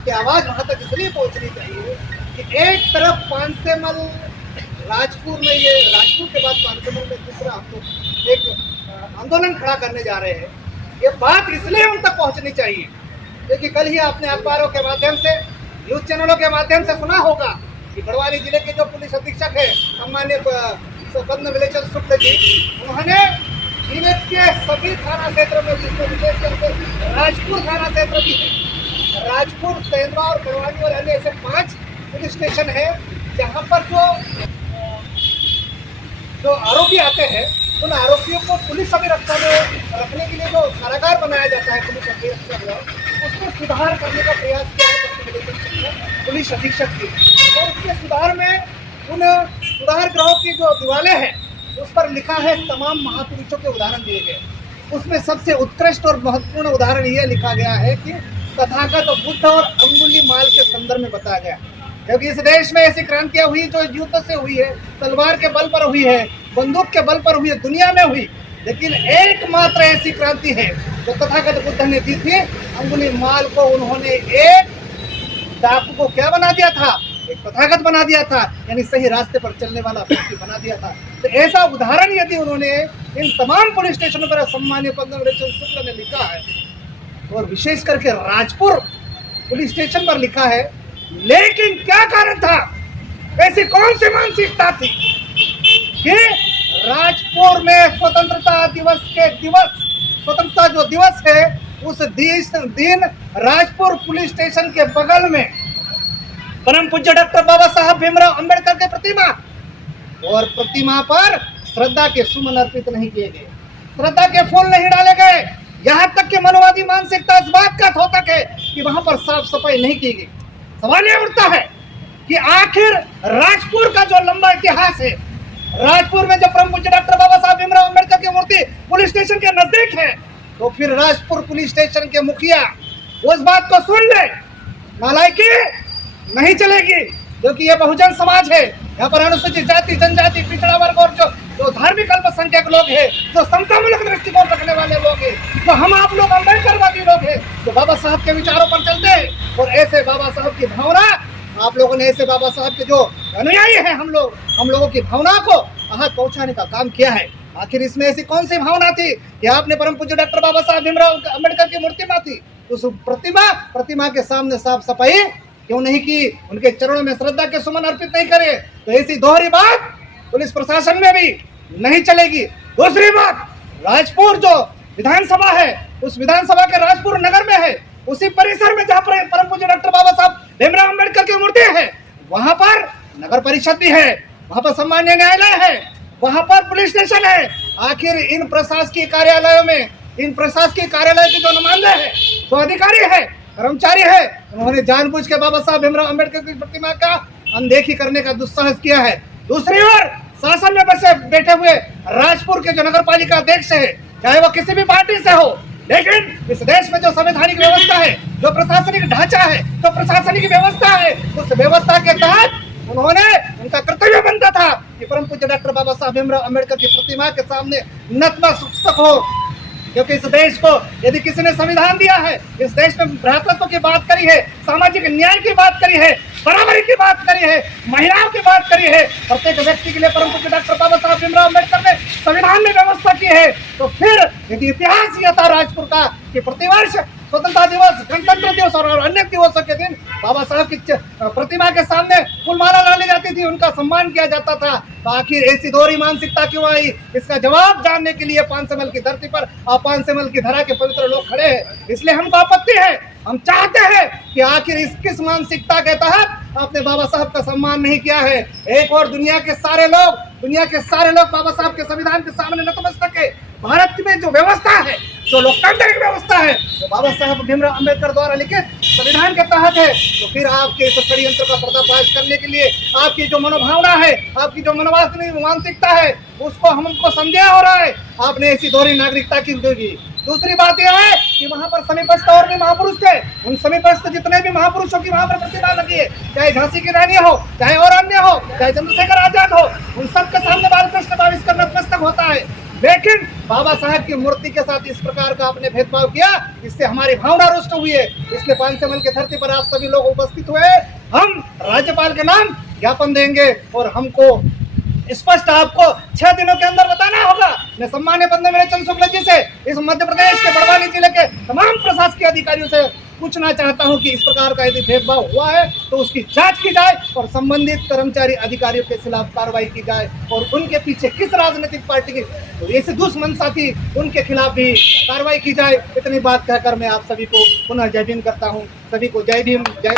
की आवाज वहां तक इसलिए पहुंचनी चाहिए कि एक तरफ पानसेमल राजपुर में, ये राजपुर के बाद पानसेमल में दूसरा हम लोग एक आंदोलन खड़ा करने जा रहे हैं। ये बात इसलिए उन तक पहुंचनी चाहिए क्योंकि कल ही आपने अखबारों के माध्यम से, न्यूज चैनलों के माध्यम से सुना होगा कि बड़वानी जिले के जो पुलिस अधीक्षक है सामान्य पद्म विलोचन शुक्ल जी, उन्होंने जीवत के सभी थाना क्षेत्र में, जिसमें विशेष करके राजपुर थाना क्षेत्र भी है, राजपुर, सेंद्रा और बड़वानी और अन्य ऐसे 5 पुलिस स्टेशन है जहां पर जो आरोपी आते हैं उन आरोपियों को पुलिस अभिरक्षा में रखने के लिए जो कारागार बनाया जाता है पुलिस अभिरक्षा, उसमें सुधार करने का प्रयास किया है पुलिस अधीक्षक की। और उसके सुधार में उन सुधार गृहों की जो दीवारें हैं उस पर लिखा है तमाम महापुरुषों के उदाहरण दिए गए। उसमें सबसे उत्कृष्ट और महत्वपूर्ण उदाहरण ये लिखा गया है कि तथागत बुद्ध और अंगुली माल के संदर्भ में बताया गया, क्योंकि इस देश में ऐसी क्रांतियां हुई जो युद्ध से हुई है, तलवार के बल पर हुई है, बंदूक के बल पर हुई है, दुनिया में हुई, लेकिन एकमात्र ऐसी क्रांति है जो तथागत बुद्ध ने की थी। अंगुली माल को उन्होंने एक डाकू को क्या बना दिया था, एक तथागत बना दिया था, यानी सही रास्ते पर चलने वाला व्यक्ति बना दिया था। तो ऐसा उदाहरण यदि उन्होंने इन तमाम पुलिस स्टेशनों पर सम्मान्य पद्म विलोचन शुक्ल ने लिखा है और विशेष करके राजपुर पुलिस स्टेशन पर लिखा है, लेकिन क्या कारण था, ऐसी कौन सी मानसिकता थी कि राजपुर में स्वतंत्रता दिवस के दिवस, स्वतंत्रता जो दिवस है उस दिन राजपुर पुलिस स्टेशन के बगल में परम पूज्य डॉक्टर बाबा साहब भीमराव अंबेडकर की प्रतिमा, और प्रतिमा पर श्रद्धा के सुमन अर्पित नहीं किए गए, श्रद्धा के फूल नहीं डाले गए। यहाँ तक कि मनोवादी मानसिकता इस बात का द्योतक है कि वहां पर साफ सफाई नहीं की गई। सवाल यह उठता है कि आखिर राजपुर का जो लंबा इतिहास है, राजपुर में जो परम पूज्य डॉक्टर बाबा साहब भीमराव अंबेडकर की मूर्ति पुलिस स्टेशन के नजदीक है, तो फिर राजपुर पुलिस स्टेशन के मुखिया उस बात को सुन ले, नालायकी नहीं चलेगी, क्योंकि ये बहुजन समाज है। यहाँ पर अनुसूचित जाति, जनजाति, पिछड़ा वर्ग और जो धार्मिक अल्पसंख्यक लोग हैं, जो समतामूलक दृष्टिकोण रखने वाले लोग हैं, तो हम आप लोग अम्बेडकरवादी लोग हैं, जो बाबा साहब के विचारों पर चलते हैं। और ऐसे बाबा साहब की भावना, आप लोगों ने ऐसे बाबा साहब के जो अनुयायी हैं, हम लोगों की भावना को आहत पहुंचाने का काम किया है। आखिर इसमें ऐसी कौन सी भावना थी कि आपने परम पूज्य डॉक्टर बाबा साहब भीमराव अंबेडकर की मूर्ति थी, उस प्रतिमा के सामने साफ सफाई क्यों नहीं की, उनके चरणों में श्रद्धा के सुमन अर्पित नहीं करे? तो ऐसी दोहरी बात पुलिस प्रशासन में भी नहीं चलेगी। दूसरी बात, राजपुर जो विधानसभा है, उस विधानसभा के राजपुर नगर में है, उसी परिसर में जहाँ पर परम पूज्य डॉक्टर बाबा साहब भीमराव अंबेडकर की मूर्ति है, वहां पर नगर परिषद भी है, वहां पर सामान्य न्यायालय है, वहां पर पुलिस स्टेशन है। आखिर इन प्रशासकीय कार्यालयों में, इन प्रशासकीय कार्यालय के जो नुमाइंदे हैं, जो अधिकारी है, कर्मचारी है, उन्होंने जानबूझ के बाबा साहब भीमराव अंबेडकर की प्रतिमा का अनदेखी करने का दुस्साहस किया है। दूसरी ओर शासन में बैठे हुए राजपुर के जो नगर पालिका अध्यक्ष है, चाहे वो किसी भी पार्टी से हो, लेकिन इस देश में जो संवैधानिक व्यवस्था है, जो प्रशासनिक ढांचा है, जो प्रशासनिक व्यवस्था है, उस व्यवस्था के तहत उन्होंने, उनका कर्तव्य बनता था कि परम पूज्य डॉक्टर बाबा साहब भीमराव अंबेडकर की प्रतिमा के सामने नतमस्तक हो। क्योंकि इस देश को यदि किसी ने संविधान दिया है, इस देश में भ्रातृत्व की बात करी है, सामाजिक न्याय की बात करी है, बराबरी की बात करी है, महिलाओं की बात करी है, प्रत्येक व्यक्ति के लिए परम पूज्य डॉक्टर बाबा साहब भीमराव अंबेडकर ने संविधान में व्यवस्था की है, तो फिर यदि इतिहास यह था राजपुर का कि प्रतिवर्ष स्वतंत्रता दिवस, गणतंत्र दिवस और अन्य दिवसों के दिन बाबा साहब की प्रतिमा के सामने फूलमाला डाली जाती थी, उनका सम्मान किया जाता था, तो आखिर ऐसी दोहरी मानसिकता क्यों आई? इसका जवाब जानने के लिए पानसेमल की धरती पर और पानसेमल की धरा के पवित्र लोग खड़े हैं। इसलिए हमको आपत्ति है, हम चाहते हैं कि आखिर इस किस मानसिकता के तहत आपने बाबा साहब का सम्मान नहीं किया है। एक और दुनिया के सारे लोग बाबा साहब के संविधान के सामने नतमस्तक है। भारत में जो व्यवस्था है, जो लोकतांत्रिक व्यवस्था है, जो बाबा साहब भीमराव अंबेडकर द्वारा लिखित संविधान के तहत है, तो फिर आपके इस षड्यंत्र का पर्दाफाश करने के लिए आपकी जो मनोभावना है, आपकी जो मनोवासनिक मानसिकता है, उसको हमको संदेह हो रहा है। आपने ऐसी दोहरी नागरिकता की देगी। दूसरी बात यह है कि वहां पर समीपस्थ और भी महापुरुष थे, उन समीपस्थ जितने भी महापुरुषों की वहां पर प्रतिमा लगी है, चाहे झांसी की रानी हो, चाहे और अन्य हो, चाहे चंद्रशेखर आजाद हो, उन सबके सामने बालकृष्ण बाविस्कर नतमस्तक होता है। लेकिन बाबा साहब की मूर्ति के साथ इस प्रकार का आपने भेदभाव किया, इससे हमारी भावना रुष्ट हुई है। इसलिए पांचमहल की धरती पर आप सभी लोग उपस्थित हुए, हम राज्यपाल के नाम ज्ञापन देंगे और हमको स्पष्ट आपको 6 दिनों के अंदर बताना होगा। मैं सम्मान्य बंधु मेरे चंद्र शुक्ला जी से, इस मध्य प्रदेश के बड़वानी जिले के तमाम प्रशासकीय अधिकारियों से पूछना चाहता हूं कि इस प्रकार का यदि भेदभाव हुआ है तो उसकी जांच की जाए और संबंधित कर्मचारी अधिकारियों के खिलाफ कार्रवाई की जाए और उनके पीछे किस राजनीतिक पार्टी की तो ऐसे दुश्मन साथी उनके खिलाफ भी कार्रवाई की जाए। इतनी बात कहकर मैं आप सभी को पुनः जय भीम करता हूं। सभी को जय भीम, जय